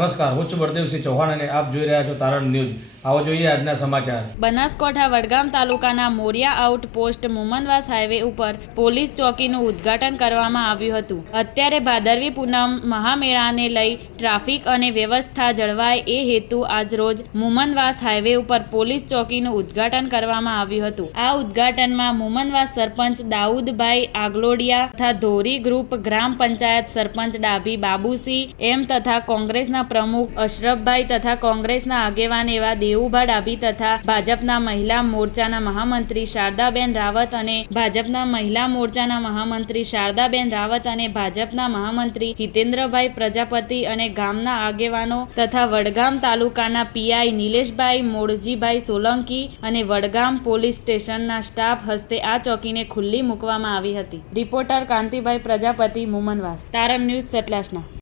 નમસ્કાર, હું છું બળદેવસિંહ ચૌહાણ અને આપ જોઈ રહ્યા છો તારણ ન્યૂઝ। આવો જોઈએ આજના સમાચાર। બનાસકાંઠા વડગામ તાલુકાના મોરિયા આઉટપોસ્ટ મુમનવાસ હાઈવે ઉપર પોલીસ ચોકીનું ઉદ્ઘાટન કરવામાં આવ્યું હતું। અત્યારે ભાદરવી પૂનમ મહામેળાને લઈ ટ્રાફિક અને વ્યવસ્થા જળવાય એ હેતુ આજરોજ મુમનવાસ હાઈવે ઉપર પોલીસ ચોકીનું ઉદ્ઘાટન કરવામાં આવ્યું હતું। આ ઉદ્ઘાટનમાં મુમનવાસ સરપંચ દાઉદભાઈ આગલોડિયા તથા ધોરી ગ્રુપ ગ્રામ પંચાયત સરપંચ ડાભી બાબુસિંહ એમ તથા કોંગ્રેસના પ્રમુખ અશરફભાઈ તથા કોંગ્રેસના આગેવાન એવા દેવુભા ડાભી તથા ભાજપના મહિલા મોરચાના મહામંત્રી શારદાબેન રાવત અને ભાજપના મહિલા મોરચાના મહામંત્રી શારદાબેન રાવત અને ભાજપના મહામંત્રી હિતેન્દ્રભાઈ પ્રજાપતિ અને ગામના આગેવાનો તથા વડગામ તાલુકાના પીઆઈ નિલેશભાઈ મોળજીભાઈ સોલંકી અને વડગામ પોલીસ સ્ટેશનના સ્ટાફ હસ્તે આ ચોકીને ખુલ્લી મૂકવામાં આવી હતી। રિપોર્ટર કાંતિભાઈ પ્રજાપતિ, મુમનવાસ, તારણ ન્યૂઝ સતલાસના।